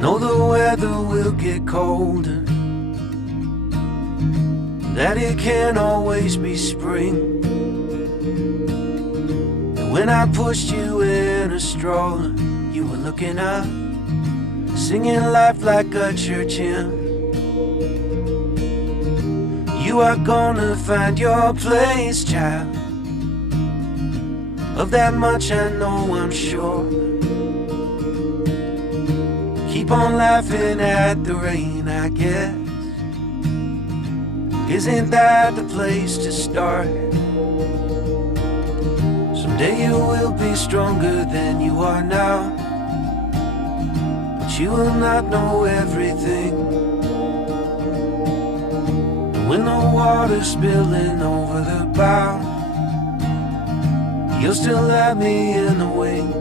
know the weather will get colder, that it can't always be spring. And when I pushed you in a stroller, you were looking up, singing life like a church hymn. You are gonna find your place, child. Of that much I know, I'm sure. Keep on laughing at the rain, I guess. Isn't that the place to start? Someday you will be stronger than you are now, but you will not know everything. And when the water's spilling over the bow, you'll still have me in the wings.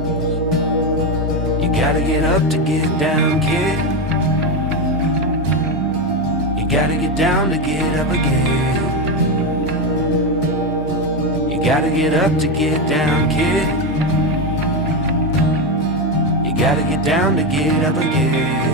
You gotta get up to get down, kid. You gotta get down to get up again. You gotta get up to get down, kid. You gotta get down to get up again.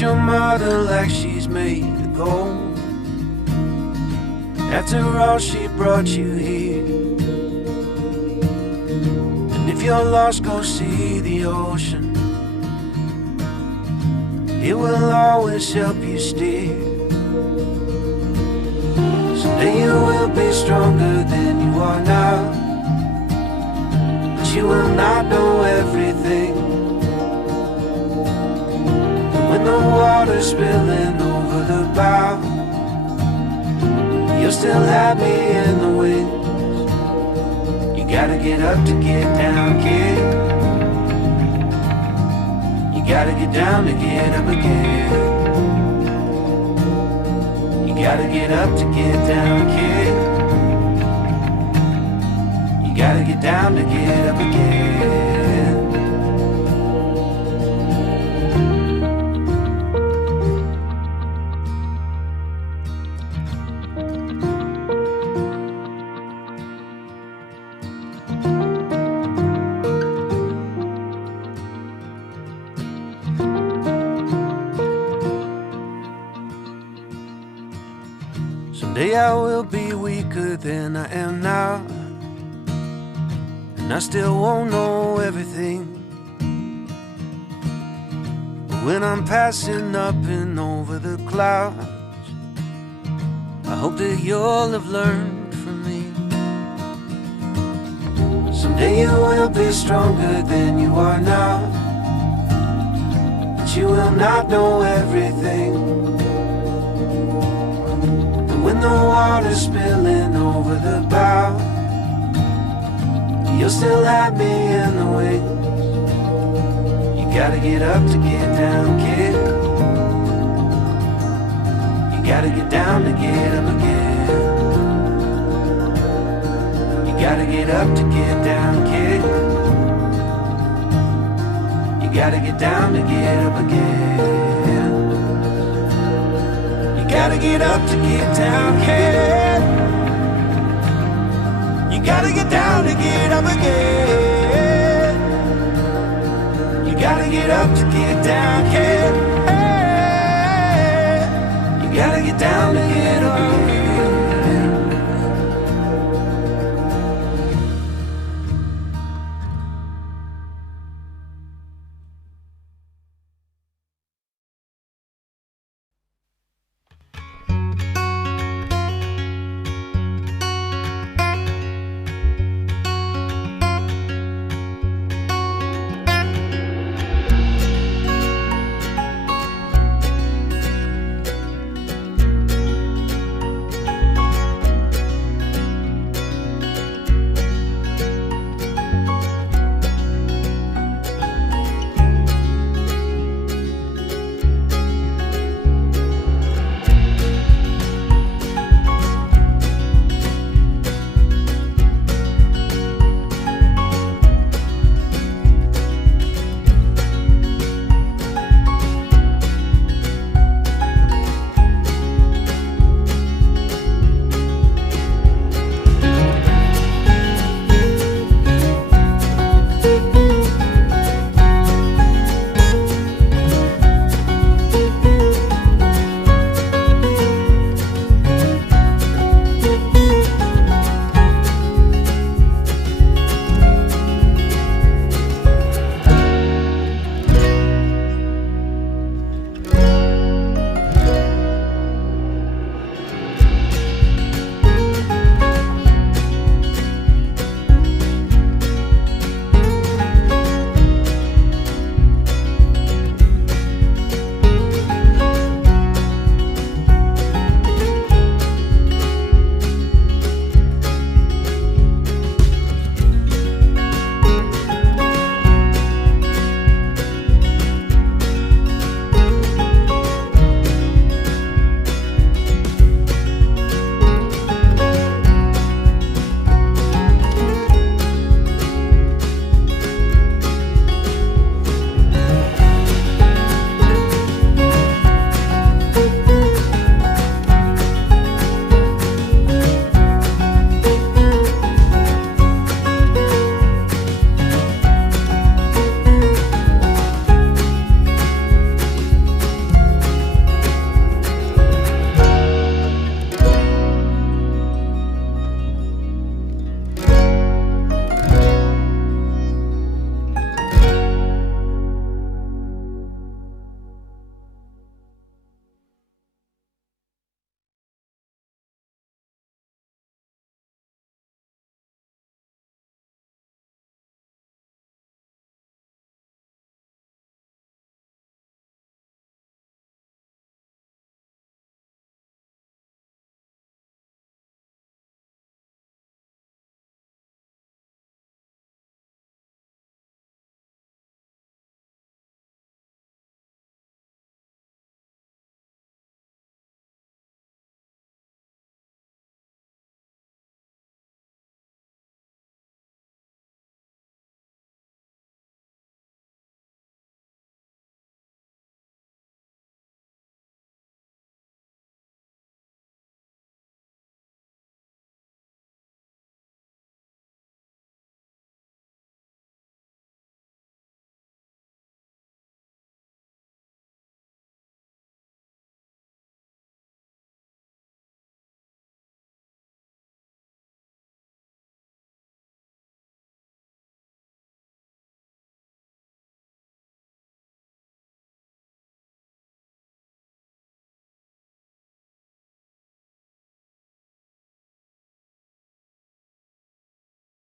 Your mother like she's made of gold. After all, she brought you here. And if you're lost, go see the ocean. It will always help you steer. Someday you will be stronger than you are now, but you will not know everything. When the water's spilling over the bow, you'll still have me in the wings. You gotta get up to get down, kid. You gotta get down to get up again. You gotta get up to get down, kid. You gotta get down to get up again. Someday I will be weaker than I am now, and I still won't know everything. But when I'm passing up and over the clouds, I hope that you'll have learned from me. Someday you will be stronger than you are now, but you will not know everything. When the water's spilling over the bow, you'll still have me in the wings. You gotta get up to get down, kid. You gotta get down to get up again. You gotta get up to get down, kid. You gotta get down to get up again. Gotta get up to get down, kid. You gotta get down to get up again. You gotta get up to get down, kid.